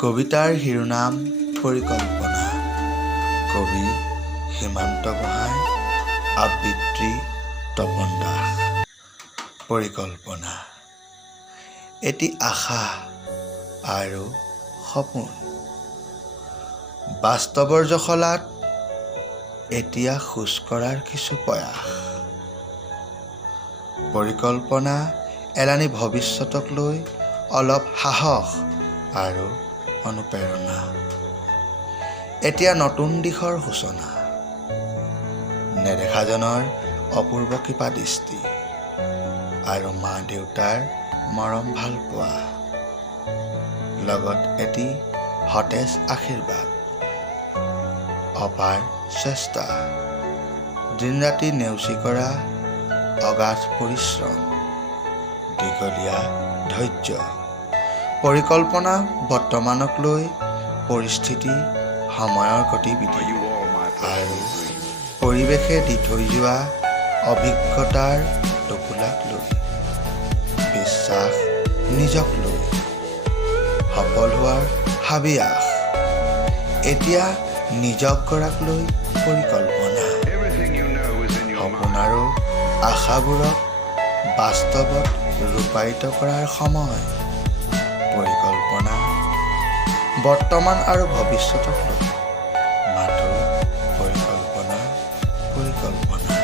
কবিতাৰ শিৰোনাম পৰিকল্পনা। কবি সীমান্ত গোহাঁই, আবৃত্তি তপন দাস। পৰিকল্পনা এটি আশা আৰু সপোন। বাস্তৱৰ জখলাত এতিয়া খোজ কঢ়াৰ কিছু প্ৰয়াস। পৰিকল্পনা এলানি ভৱিষ্যতক লৈ অলপ সাহস আৰু অনুপ্ৰেৰণা। এতিয়া নতুন দিশৰ সূচনা। নেদেখাজনৰ অপূৰ্ব কৃপা দৃষ্টি আৰু মা দেউতাৰ মৰম ভাল পোৱা, লগত এটি সতেজ আশীৰ্বাদ। অপাৰ চেষ্টা, দিন ৰাতি নেওচি কৰা অগাধ পৰিশ্ৰম, দীঘলীয়া ধৈৰ্য। পৰিকল্পনা বৰ্তমানক লৈ পৰিস্থিতি, সময়ৰ গতিবিধি আৰু পৰিৱেশে দি থৈ যোৱা অভিজ্ঞতাৰ টোপোলাক লৈ। বিশ্বাস নিজক লৈ, সফল হোৱাৰ হাবিয়াস। এতিয়া নিজক গঢ়াক লৈ পৰিকল্পনা। সপোন আৰু আশাবোৰক বাস্তৱত ৰূপায়িত কৰাৰ সময়। পৰিকল্পনা বৰ্তমান আৰু ভৱিষ্যতক লৈ মাথো পৰিকল্পনা। পৰিকল্পনা